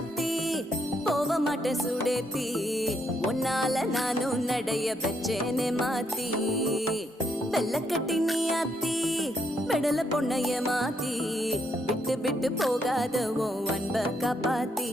ஆத்தி போக மாட்டேன் சுடேத்தி உன்னால நானும் நடைய வச்சேனே மாத்தி வெள்ளக்கட்டி நீ ஆத்தி பெடல பொண்ணைய மாத்தி விட்டு விட்டு போகாத உன் அன்ப காப்பாத்தி